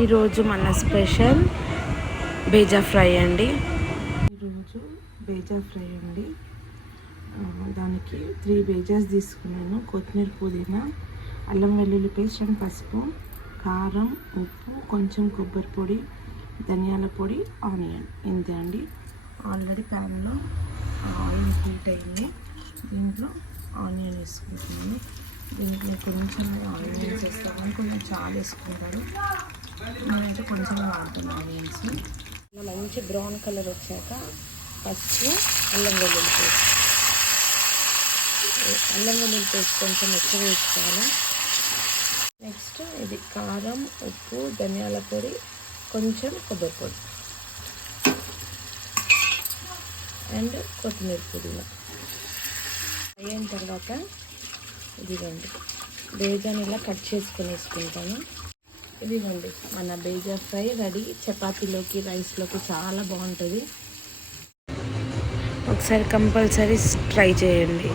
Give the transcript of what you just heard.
ఈరోజు మన special bheja fry అండి. ఈరోజు బేజా ఫ్రై అండి. దానికి 3 బేజాస్ తీసుకున్నాను. కొత్తిమీర, పుదీనా, అల్లం వెల్లుల్లి పేస్ట్ అండ్ పసుపు, కారం, ఉప్పు, కొంచెం కొబ్బరి పొడి, ధనియాల పొడి, ఆనియన్. ఇంతే అండి. ఆల్రెడీ ప్యాన్లో ఆయిల్ హీట్ అయింది. దీంట్లో ఆనియన్ వేసుకుంటున్నాను. దీంట్లో కొంచెం ఆనియన్స్ వేస్తాను, కొంచెం చాలా వేసుకుంటారు. నేనైతే కొంచెం వాడుతున్నాను ఆనియన్స్. మంచి బ్రౌన్ కలర్ వచ్చాక ఫస్ట్ అల్లం వెల్లుల్లి పేస్ట్ కొంచెం ఎక్కువ వేసుకోవాలి. నెక్స్ట్ ఇది కారం, ఉప్పు, ధనియాల పొడి, కొంచెం కొబ్బరి పొడి అండ్ కొత్తిమీర, పుదీనా అయిన తర్వాత ఇదిగోండి బేజాని ఇలా కట్ చేసుకొని వేసుకుంటాను. ఇదిగోండి మన బేజా ఫ్రై రెడీ. చపాతీలోకి, రైస్లోకి చాలా బాగుంటుంది. ఒకసారి కంపల్సరీ ట్రై చేయండి.